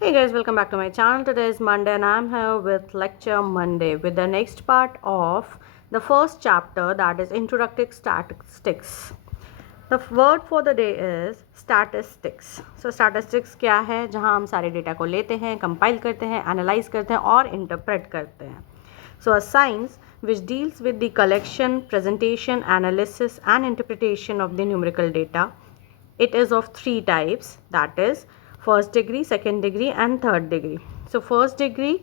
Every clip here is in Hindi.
Hey guys, welcome back to my channel. Today is Monday and I'm here with Lecture Monday with the next part of the first chapter, that is Introductory Statistics. The word for the day is statistics. So statistics क्या है? जहाँ हम सारे डेटा को लेते हैं, कंपाइल करते हैं, एनालाइज करते हैं और इंटरप्रेट करते हैं. So a science which deals with the collection, presentation, analysis and interpretation of the numerical data. It is of three types, that is first degree, second degree and third degree. So first degree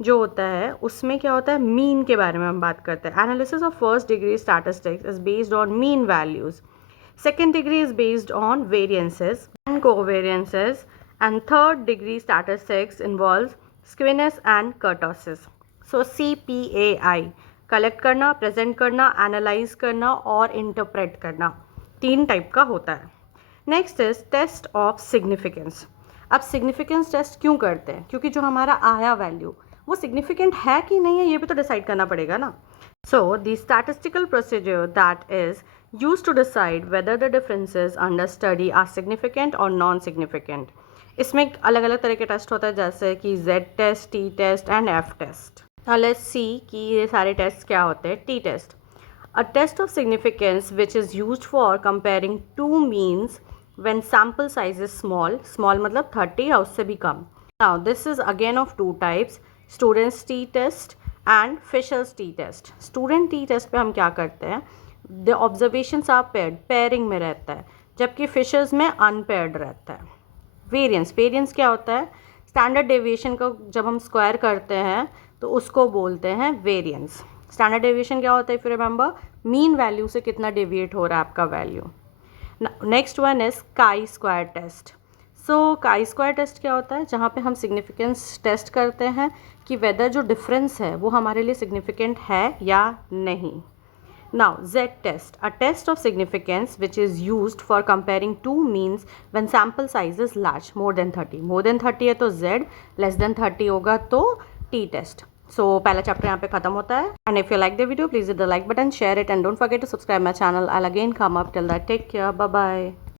जो होता है उसमें क्या होता है, मीन के बारे में हम बात करते हैं. Analysis of first degree statistics is based on mean values. Second degree is based on variances and covariances and third degree statistics involve skewness and kurtosis. So CPAI collect करना, प्रेजेंट करना, एनालाइज करना और इंटरप्रेट करना, तीन टाइप का होता है. Next is test of significance. अब सिग्निफिकेंस टेस्ट क्यों करते हैं? क्योंकि जो हमारा आया वैल्यू वो सिग्निफिकेंट है कि नहीं है ये भी तो डिसाइड करना पड़ेगा ना. So the statistical procedure that is use to decide whether the differences under study are significant or non significant. इसमें अलग अलग तरह के टेस्ट होता है, जैसे कि Z test, T test and F test. Let's see कि ये सारे टेस्ट क्या होते हैं. T test, a test of significance which is used for comparing two means when sample size is small मतलब 30 या उससे भी कम. Now this is again of two types, students T test and Fisher's T test. Student T test पे हम क्या करते हैं, the observations are paired, pairing में रहता है, जबकि Fisher's में unpaired रहता है. वेरिएंस क्या होता है, स्टैंडर्ड डेविएशन को जब हम स्क्वायर करते हैं तो उसको बोलते हैं वेरिएंस. स्टैंडर्ड डेविएशन क्या होता है, if you remember, mean value से कितना डेविएट हो रहा है आपका value. Next one is chi square test. So chi square test क्या होता है, जहाँ पे हम सिग्निफिकेंस टेस्ट करते हैं कि वेदर जो डिफरेंस है वो हमारे लिए सिग्निफिकेंट है या नहीं. Now Z test, a test of significance which is used for comparing two means when sample size is large, more than 30 है तो Z, लेस देन 30 होगा तो T टेस्ट. सो पहला चैप्टर यहाँ पे खत्म होता है. And if you like the video please hit the like button, share it and don't forget to subscribe my channel. I again come up. Till that take care, bye bye.